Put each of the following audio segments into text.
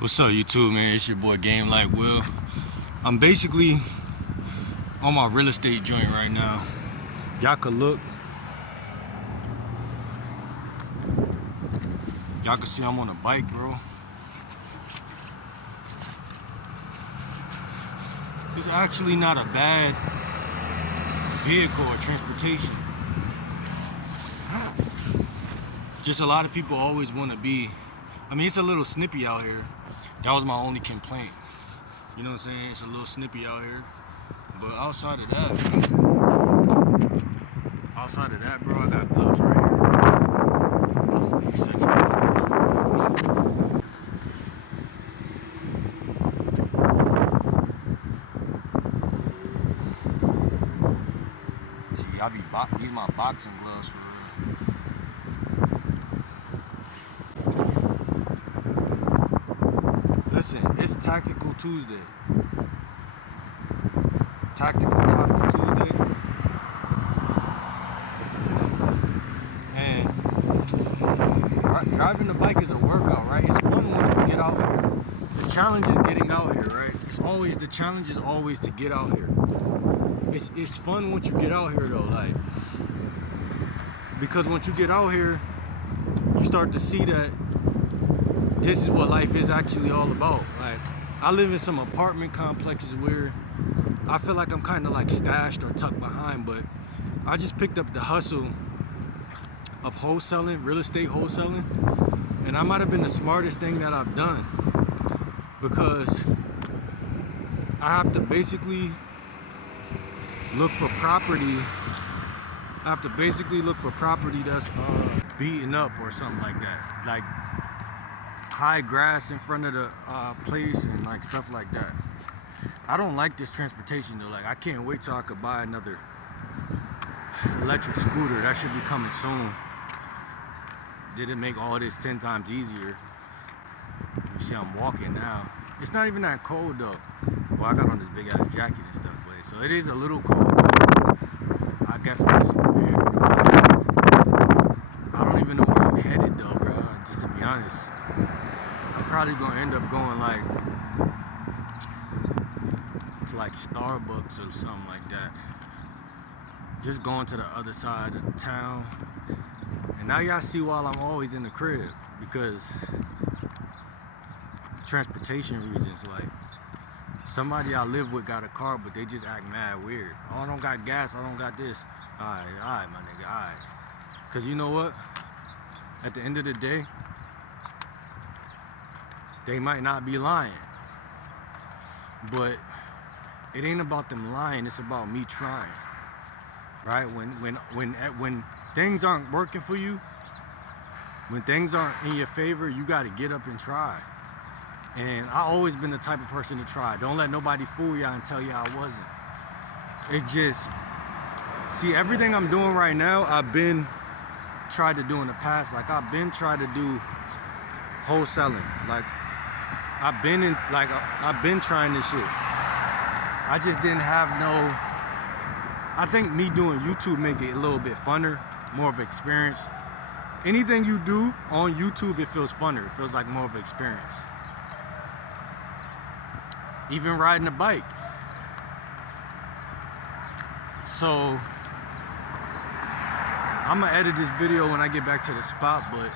What's up, YouTube, man? It's your boy Game Like Will. I'm basically on my real estate joint right now. Y'all could look. Y'all can see I'm on a bike, bro. It's actually not a bad vehicle or transportation. Just a lot of people always want to be. I mean, it's a little snippy out here. That was my only complaint. You know what I'm saying? It's a little snippy out here. But outside of that, bro, I got gloves right here. See, these my boxing gloves for real. Listen, it's Tactical Tuesday. Tactical Taco Tuesday. And driving the bike is a workout, right? It's fun once you get out here. The challenge is getting out here, right? The challenge is always to get out here. It's fun once you get out here though, like, because once you get out here, you start to see that this is what life is actually all about. Like, I live in some apartment complexes where I feel like I'm kind of like stashed or tucked behind, but I just picked up the hustle of wholesaling, real estate wholesaling, and I might have been the smartest thing that I've done, because I have to basically look for property. I have to basically look for property that's beaten up or something like that, like high grass in front of the place and like stuff like that. I don't like this transportation though. Like, I can't wait till I could buy another electric scooter. That should be coming soon. Did it make all this 10 times easier? You see, I'm walking now. It's not even that cold though. Well, I got on this big ass jacket and stuff, but so it is a little cold. But I guess I'm just prepared for the weather. I don't even know where I'm headed though, bro. Just to be honest, I'm probably gonna end up going like to like Starbucks or something like that. Just going to the other side of the town. And now y'all see why I'm always in the crib, because transportation reasons. Like, somebody I live with got a car, but they just act mad weird. Oh, I don't got gas, I don't got this. Alright, my nigga, alright. Cause you know what? At the end of the day, they might not be lying. But it ain't about them lying, it's about me trying. Right? When things aren't working for you, when things aren't in your favor, you gotta get up and try. And I always been the type of person to try. Don't let nobody fool y'all and tell y'all I wasn't. It just, see, everything I'm doing right now, I've been tried to do in the past. Like, I've been trying to do wholesaling. Like, I've been trying this shit. I just didn't have no, I think me doing YouTube make it a little bit funner, more of an experience. Anything you do on YouTube, it feels funner. It feels like more of an experience. Even riding a bike. So I'm gonna edit this video when I get back to the spot, but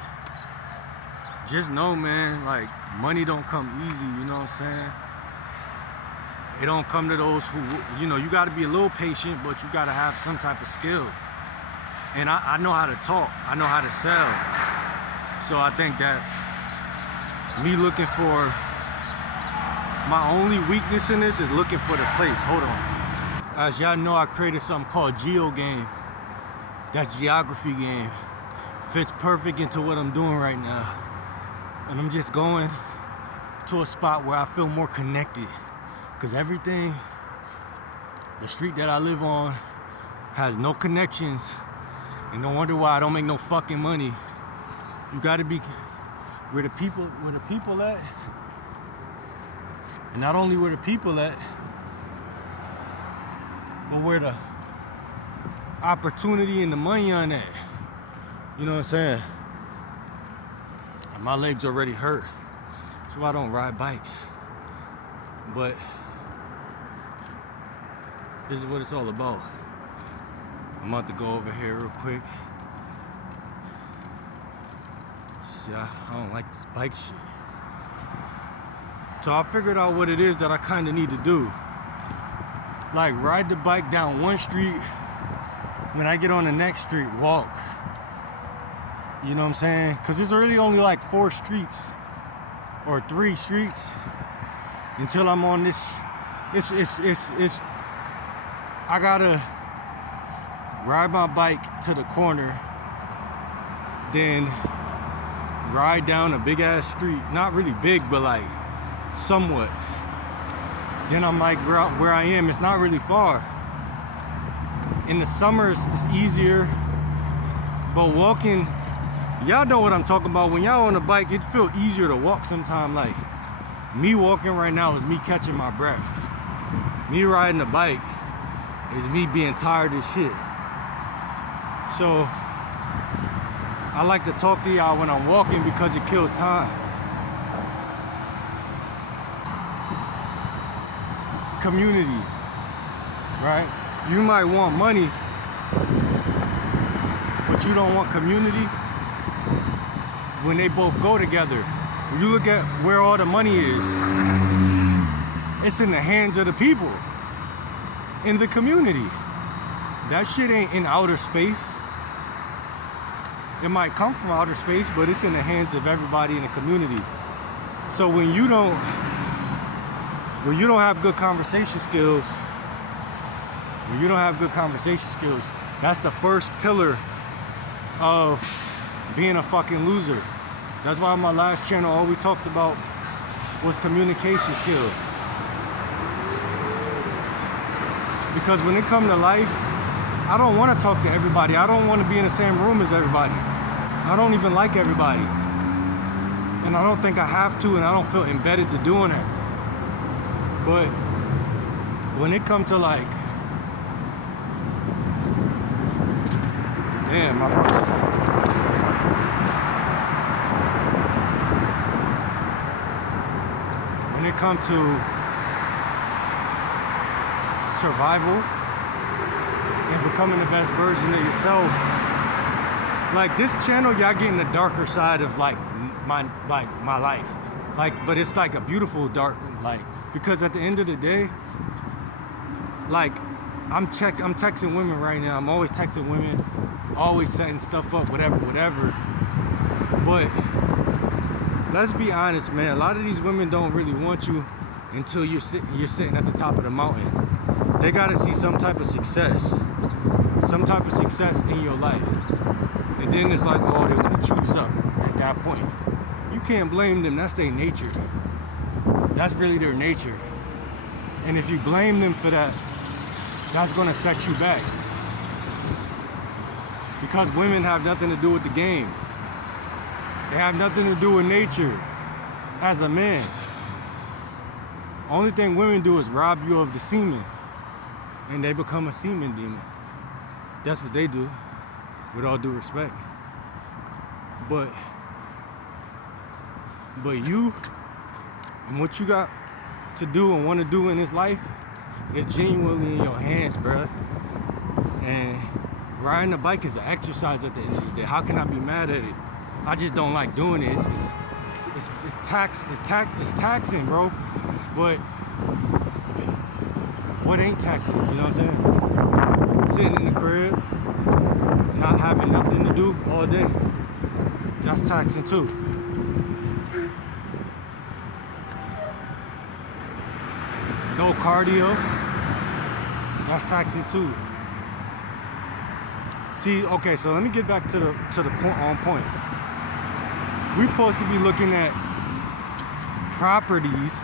just know, man, like, money don't come easy, you know what I'm saying? It don't come to those who, you know, you gotta be a little patient, but you gotta have some type of skill. And I know how to talk, I know how to sell. So I think that me looking for, my only weakness in this is looking for the place. Hold on. As y'all know, I created something called Geo Game. That's geography game. Fits perfect into what I'm doing right now. And I'm just going to a spot where I feel more connected. Because everything, the street that I live on has no connections. And no wonder why I don't make no fucking money. You gotta be where the people at. And not only where the people at, but where the opportunity and the money on at. You know what I'm saying? My legs already hurt. That's why I don't ride bikes. But this is what it's all about. I'm about to go over here real quick. See, I don't like this bike shit. So I figured out what it is that I kind of need to do. Like ride the bike down one street. When I get on the next street, walk. You know what I'm saying? Because there's really only like 4 streets or 3 streets until I'm on this. I gotta ride my bike to the corner, then ride down a big ass street. Not really big, but like somewhat. Then I'm like where I am, it's not really far. In the summer, it's easier, but walking, y'all know what I'm talking about. When y'all on a bike, it feel easier to walk sometimes. Like me walking right now is me catching my breath. Me riding a bike is me being tired as shit. So I like to talk to y'all when I'm walking because it kills time. Community, right? You might want money, but you don't want community. When they both go together, when you look at where all the money is, it's in the hands of the people, in the community. That shit ain't in outer space. It might come from outer space, but it's in the hands of everybody in the community. So when you don't have good conversation skills, that's the first pillar of being a fucking loser. That's why on my last channel, all we talked about was communication skills. Because when it comes to life, I don't want to talk to everybody. I don't want to be in the same room as everybody. I don't even like everybody. And I don't think I have to, and I don't feel embedded to doing it. But when it comes to like, damn, my fucking, when it comes to survival and becoming the best version of yourself, like this channel, y'all getting the darker side of like my life, like, but it's like a beautiful dark light. Because at the end of the day, like, I'm texting women right now. I'm always texting women, always setting stuff up, whatever. But let's be honest, man. A lot of these women don't really want you until you're sitting at the top of the mountain. They gotta see some type of success in your life, and then it's like, oh, they're gonna choose up at that point. You can't blame them. That's their nature. That's really their nature. And if you blame them for that, that's gonna set you back. Because women have nothing to do with the game. They have nothing to do with nature as a man. Only thing women do is rob you of the semen, and they become a semen demon. That's what they do, with all due respect. But you, and what you got to do and want to do in this life is genuinely in your hands, bruh. And riding a bike is an exercise at the end of the day. How can I be mad at it? I just don't like doing it. It's taxing, bro. But what ain't taxing? You know what I'm saying? Sitting in the crib, not having nothing to do all day. That's taxing too. No cardio, that's taxing too. See, okay, so let me get back to the point. We're supposed to be looking at properties,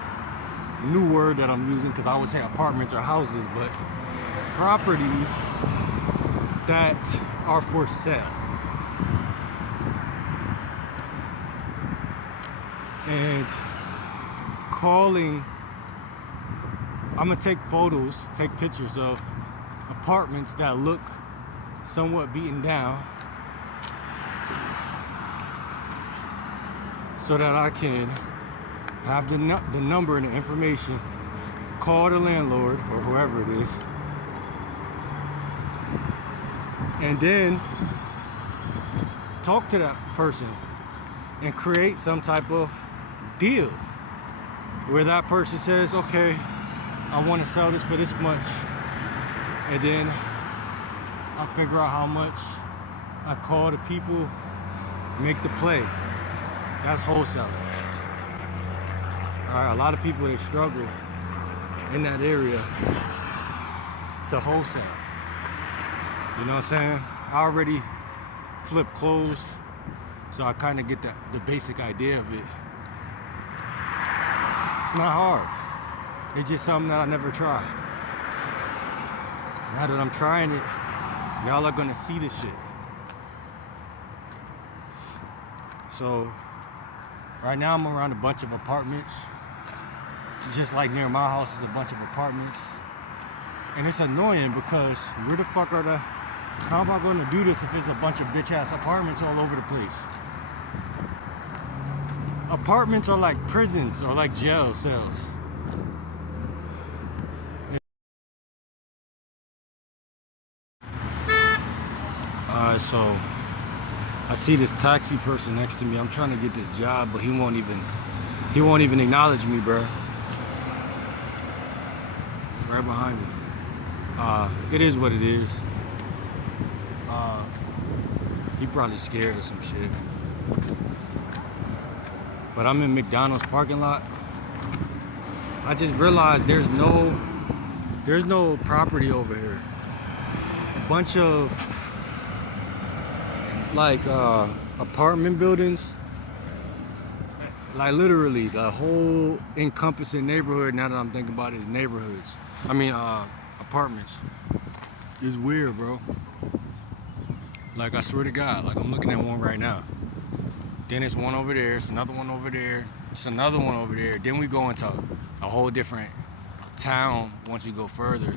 new word that I'm using because I would say apartments or houses, but properties that are for sale. And I'm gonna take photos, take pictures of apartments that look somewhat beaten down so that I can have the number and the information, call the landlord or whoever it is, and then talk to that person and create some type of deal where that person says, okay, I want to sell this for this much, and then I figure out how much, I call the people, make the play. That's wholesaling. All right, a lot of people, they struggle in that area to wholesale. You know what I'm saying? I already flip clothes, so I kind of get the basic idea of it. It's not hard. It's just something that I never tried. Now that I'm trying it, y'all are gonna see this shit. So right now I'm around a bunch of apartments. Just like near my house is a bunch of apartments. And it's annoying because where the fuck are the, how am I gonna do this if there's a bunch of bitch ass apartments all over the place? Apartments are like prisons or like jail cells. Alright, so I see this taxi person next to me. I'm trying to get this job, but he won't even acknowledge me, bro. Right behind me. It is what it is. He probably scared of some shit. But I'm in McDonald's parking lot. I just realized there's no property over here. A bunch of like apartment buildings, like literally the whole encompassing neighborhood. Now that I'm thinking about it, is neighborhoods. I mean apartments. It's weird, bro. Like I swear to God, like I'm looking at one right now. Then it's one over there, it's another one over there, it's another one over there. Then we go into a whole different town once we go further.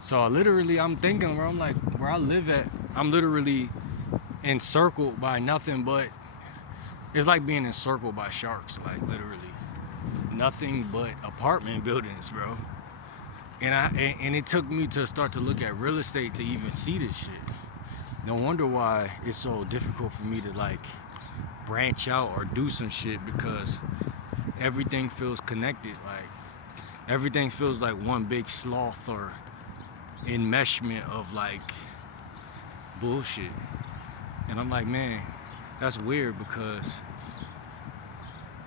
So literally I'm thinking, bro, I'm like, where I live at, I'm literally encircled by nothing but, it's like being encircled by sharks, like literally. Nothing but apartment buildings, bro. And it took me to start to look at real estate to even see this shit. No wonder why it's so difficult for me to like branch out or do some shit, because everything feels connected. Like everything feels like one big sloth or enmeshment of like bullshit. And I'm like, man, that's weird, because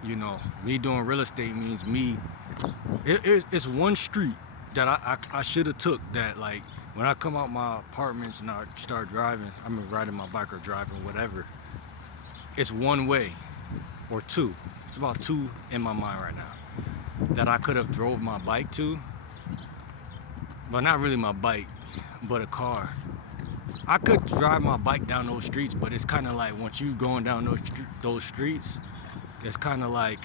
you know, me doing real estate means me, it's one street that I should have took, that like when I come out my apartments and I start driving, I mean riding my bike or driving, whatever, it's one way or two. It's about two in my mind right now that I could have drove my bike to. Well, not really my bike, but a car. I could drive my bike down those streets, but it's kind of like once you going down those streets, it's kind of like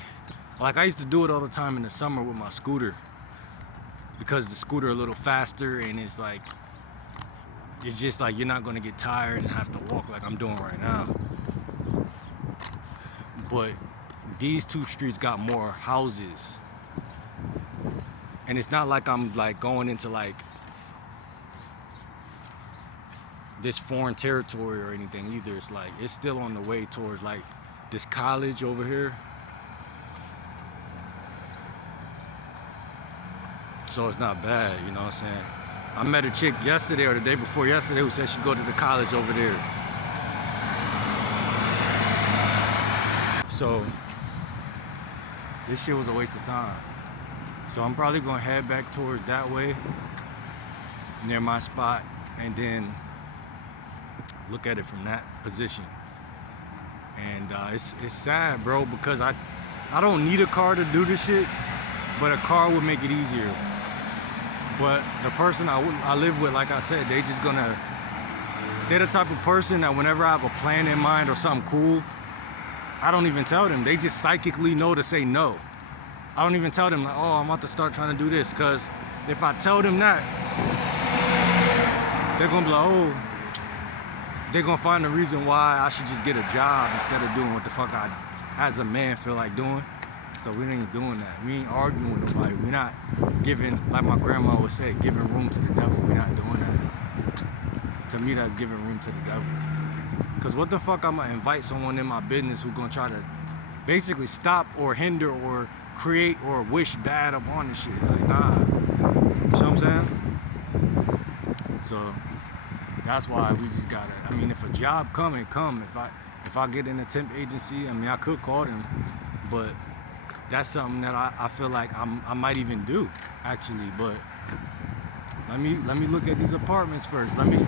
I used to do it all the time in the summer with my scooter, because the scooter a little faster, and it's just like you're not gonna get tired and have to walk like I'm doing right now. But these two streets got more houses, and it's not like I'm like going into like this foreign territory or anything either. It's like it's still on the way towards like this college over here. So it's not bad, you know what I'm saying? I met a chick yesterday or the day before yesterday who said she'd go to the college over there. So this shit was a waste of time. So I'm probably gonna head back towards that way, near my spot, and then look at it from that position. And it's sad, bro, because I don't need a car to do this shit, but a car would make it easier. But the person I live with, like I said, they're the type of person that whenever I have a plan in mind or something cool, I don't even tell them. They just psychically know to say no. I don't even tell them like, oh, I'm about to start trying to do this, because if I tell them that, they're gonna be like, oh, they're gonna find a reason why I should just get a job instead of doing what the fuck I, as a man, feel like doing. So we ain't doing that. We ain't arguing with nobody. We're not giving, like my grandma would say, giving room to the devil. We're not doing that. To me, that's giving room to the devil. Because what the fuck I'm gonna invite someone in my business who's gonna try to basically stop or hinder or create or wish bad upon this shit? Like, nah. You know what I'm saying? So that's why we just gotta, I mean, if a job come, it come. If I get in a temp agency, I mean, I could call them, but that's something that I feel like I might even do, actually. But let me look at these apartments first. Let me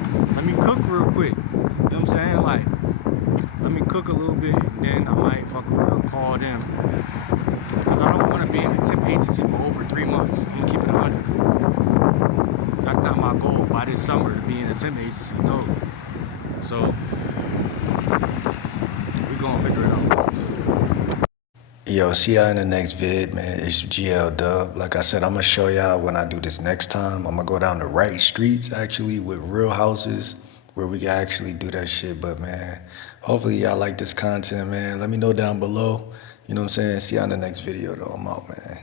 cook real quick. You know what I'm saying? Like, let me cook a little bit, and then I might fuck around, call them. Because I don't want to be in a temp agency for over 3 months. I'm gonna keep it 100. That's not my goal by this summer to be in a temp agency, no. So we gonna figure it out. Yo, see y'all in the next vid, man. It's GL Dub. Like I said, I'm gonna show y'all when I do this next time. I'm gonna go down the right streets actually with real houses where we can actually do that shit. But man, hopefully y'all like this content, man. Let me know down below. You know what I'm saying? See y'all in the next video though. I'm out, man.